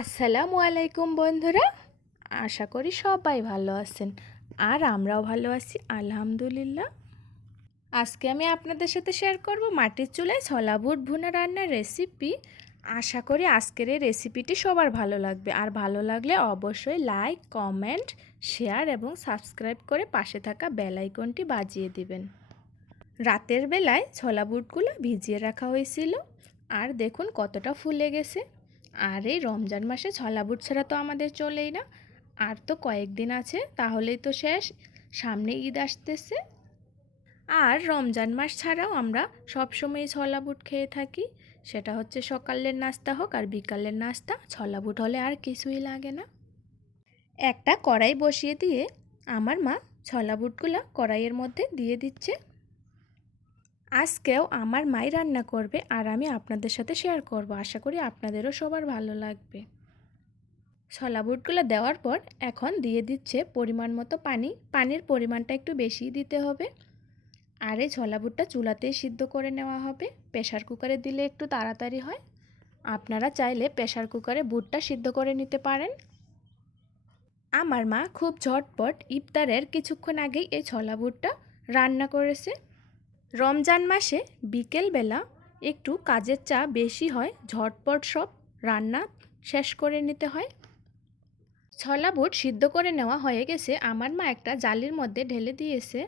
আসসালামু আলাইকুম বন্ধুরা। আশা করি সবাই ভালো আছেন। আর আমরাও ভালো আছি, আলহামদুলিল্লাহ। আজকে আমি আপনাদের সাথে শেয়ার করব মাটির চুলায় ছোলা বুট ভুনা রান্নার রেসিপি আশা করি আজকের এই রেসিপিটি সবার ভালো লাগবে। আর ভালো লাগলে অবশ্যই লাইক কমেন্ট শেয়ার এবং সাবস্ক্রাইব করে পাশে থাকা বেল আইকনটি বাজিয়ে দিবেন। রাতের বেলায় ছোলা বুটগুলো ভিজিয়ে রাখা হয়েছিল। আর দেখুন কতটা ফুলে গেছে। আর এই রমজান মাসে ছলা বুট ছাড়া তো আমাদের চলেই না। আর তো কয়েকদিন আছে, তাহলেই তো শেষ। সামনে ঈদ আসতেছে। আর রমজান মাস ছাড়াও আমরা সবসময় ছলা বুট খেয়ে থাকি। সেটা হচ্ছে সকালের নাস্তা হোক আর বিকালের নাস্তা, ছলা বুট হলে আর কিছুই লাগে না। একটা কড়াই বসিয়ে দিয়ে আমার মা ছলা বুটগুলো কড়াইয়ের মধ্যে দিয়ে দিচ্ছে। আজকেও আমার মাই রান্না করবে আর আমি আপনাদের সাথে শেয়ার করব। আশা করি আপনাদেরও সবার ভালো লাগবে। ছলা বুটগুলো দেওয়ার পর এখন দিয়ে দিচ্ছে পরিমাণ মতো পানি। পানির পরিমাণটা একটু বেশি দিতে হবে। আর এই ছলা বুটটা চুলাতেই সিদ্ধ করে নেওয়া হবে। প্রেশার কুকারে দিলে একটু তাড়াতাড়ি হয়। আপনারা চাইলে প্রেশার কুকারে বুটটা সিদ্ধ করে নিতে পারেন। আমার মা খুব ঝটপট ইফতারের কিছুক্ষণ আগেই এই ছলা বুটটা রান্না করেছে। রমজান মাসে বিকেলবেলা একটু কাজের চা বেশি হয়, ঝটপট সব রান্না শেষ করে নিতে হয়। ছলা বুট সিদ্ধ করে নেওয়া হয়ে গেছে। আমার মা একটা জালির মধ্যে ঢেলে দিয়েছে।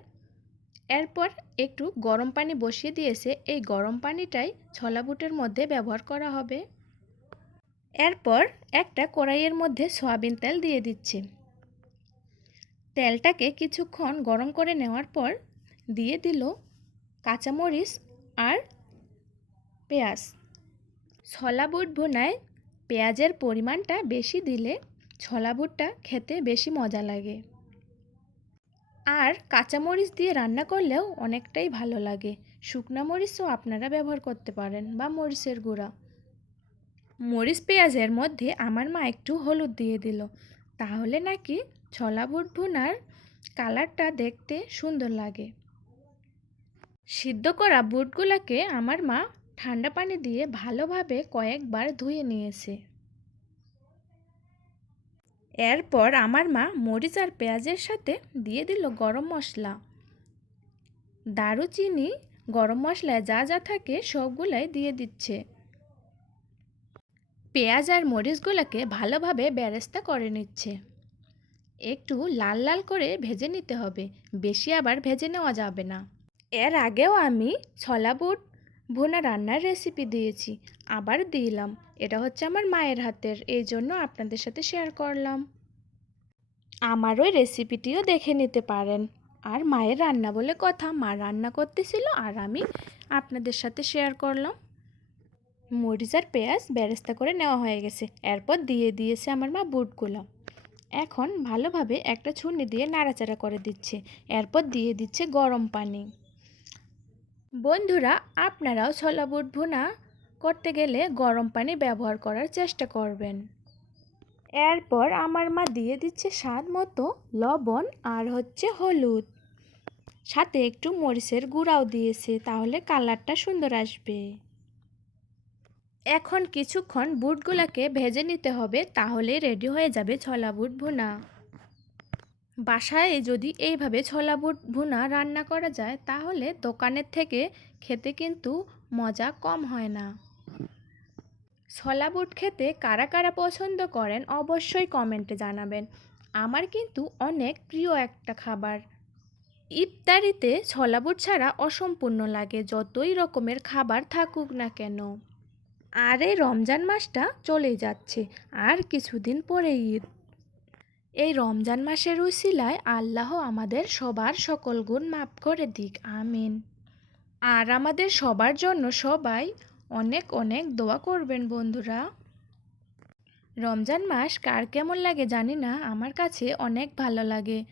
এরপর একটু গরম পানি বসিয়ে দিয়েছে। এই গরম পানিটাই ছলা বুটের মধ্যে ব্যবহার করা হবে। এরপর একটা কড়াইয়ের মধ্যে সয়াবিন তেল দিয়ে দিচ্ছে। তেলটাকে কিছুক্ষণ গরম করে নেওয়ার পর দিয়ে দিল কাঁচামরিচ আর পেঁয়াজ। ছলা বুট ভুনায় পেঁয়াজের পরিমাণটা বেশি দিলে ছলা বুটটা খেতে বেশি মজা লাগে। আর কাঁচামরিচ দিয়ে রান্না করলেও অনেকটাই ভালো লাগে। শুকনা মরিচও আপনারা ব্যবহার করতে পারেন বা মরিচের গুঁড়া। মরিচ পেঁয়াজের মধ্যে আমার মা একটু হলুদ দিয়ে দিল। তাহলে নাকি ছলা বুট ভুনার কালারটা দেখতে সুন্দর লাগে। সিদ্ধ করা বুটগুলোকে আমার মা ঠান্ডা পানি দিয়ে ভালোভাবে কয়েকবার ধুয়ে নিয়েছে। এরপর আমার মা মরিচ আর পেঁয়াজের সাথে দিয়ে দিল গরম মশলা। দারুচিনি, গরম মশলায় যা যা থাকে সবগুলাই দিয়ে দিচ্ছে। পেঁয়াজ আর মরিচগুলোকে ভালোভাবে ব্যারেস্তা করে নিচ্ছে। একটু লাল লাল করে ভেজে নিতে হবে, বেশি আবার ভেজে নেওয়া যাবে না। এর আগেও আমি ছলা বুট, ভুনা রান্নার রেসিপি দিয়েছি, আবার দিলাম। এটা হচ্ছে আমার মায়ের হাতের, এই জন্য আপনাদের সাথে শেয়ার করলাম। আমার ওই রেসিপিটিও দেখে নিতে পারেন। আর মায়ের রান্না বলে কথা, মা রান্না করতেছিল আর আমি আপনাদের সাথে শেয়ার করলাম। মরিচ আর পেঁয়াজ বেরেস্তা করে নেওয়া হয়ে গেছে, এরপর দিয়ে দিয়েছে আমার মা বুটগুলো। এখন ভালোভাবে একটা ছুনি দিয়ে নাড়াচাড়া করে দিচ্ছে, এরপর দিয়ে দিচ্ছে গরম পানি। বন্ধুরা, আপনারাও ছোলা বুট ভুনা করতে গেলে গরম পানি ব্যবহার করার চেষ্টা করবেন। এরপর আমার মা দিয়ে দিচ্ছে স্বাদ মতো লবণ আর হচ্ছে হলুদ। সাথে একটু মরিচের গুঁড়াও দিয়েছে, তাহলে কালারটা সুন্দর আসবে। এখন কিছুক্ষণ বুটগুলোকে ভেজে নিতে হবে তাহলে রেডি হয়ে যাবে ছলা বুট ভুনা। বাসায় যদি এইভাবে ছোলা বুট ভুনা রান্না করা যায়, তাহলে দোকানের থেকে খেতে কিন্তু মজা কম হয় না। ছোলা বুট খেতে কারা কারা পছন্দ করেন অবশ্যই কমেন্টে জানাবেন। আমার কিন্তু অনেক প্রিয় একটা খাবার। ইফতারিতে ছোলা বুট ছাড়া অসম্পূর্ণ লাগে, যতই রকমের খাবার থাকুক না কেন। আর এই রমজান মাসটা চলেই যাচ্ছে, আর কিছুদিন পরে ঈদ। এই রমজান মাসের উসিলায় আল্লাহ আমাদের সবার সকল গুণ মাফ করে দিক, আমিন। আর আমাদের সবার জন্য সবাই অনেক অনেক দোয়া করবেন বন্ধুরা। রমজান মাস কার কেমন লাগে জানি না, আমার কাছে অনেক ভালো লাগে।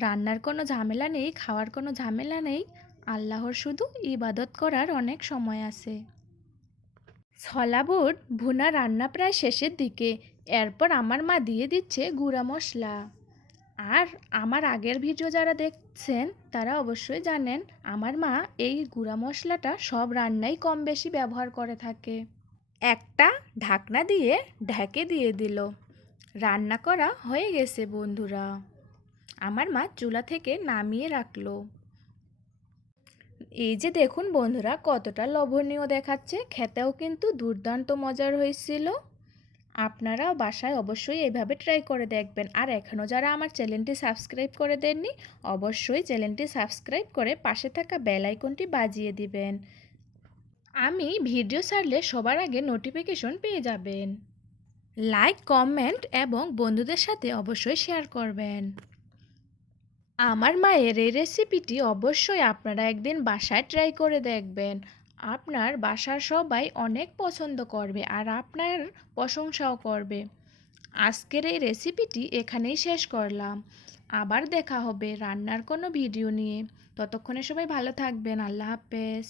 রান্নার কোনো ঝামেলা নেই, খাওয়ার কোনো ঝামেলা নেই, আল্লাহর শুধু ইবাদত করার অনেক সময় আছে। ছলাবুট, ভুনা রান্না প্রায় শেষের দিকে এরপর আমার মা দিয়ে দিচ্ছে গুঁড়া মশলা। আর আমার আগের ভিডিও যারা দেখছেন, তারা অবশ্যই জানেন, আমার মা এই গুঁড়া মশলাটা সব রান্নাই কম বেশি ব্যবহার করে থাকে। একটা ঢাকনা দিয়ে ঢেকে দিয়ে দিল। রান্না করা হয়ে গেছে, বন্ধুরা। আমার মা চুলা থেকে নামিয়ে রাখল। এই যে দেখুন বন্ধুরা, কতটা লোভনীয় দেখাচ্ছে। খেতেও কিন্তু দুর্দান্ত মজার হয়েছিল। আপনারাও বাসায় অবশ্যই এইভাবে ট্রাই করে দেখবেন। আর এখনও যারা আমার চ্যানেলটি সাবস্ক্রাইব করে দেননি, অবশ্যই চ্যানেলটি সাবস্ক্রাইব করে পাশে থাকা বেল আইকনটি বাজিয়ে দিবেন। আমি ভিডিও ছাড়লে সবার আগে নোটিফিকেশন পেয়ে যাবেন। লাইক কমেন্ট এবং বন্ধুদের সাথে অবশ্যই শেয়ার করবেন। আমার মায়ের এই রেসিপিটি অবশ্যই আপনারা একদিন বাসায় ট্রাই করে দেখবেন। আপনার বাসার সবাই অনেক পছন্দ করবে আর আপনার প্রশংসাও করবে। আজকের এই রেসিপিটি এখানেই শেষ করলাম। আবার দেখা হবে রান্নার কোনো ভিডিও নিয়ে। ততক্ষণে সবাই ভালো থাকবেন। আল্লাহ হাফেজ।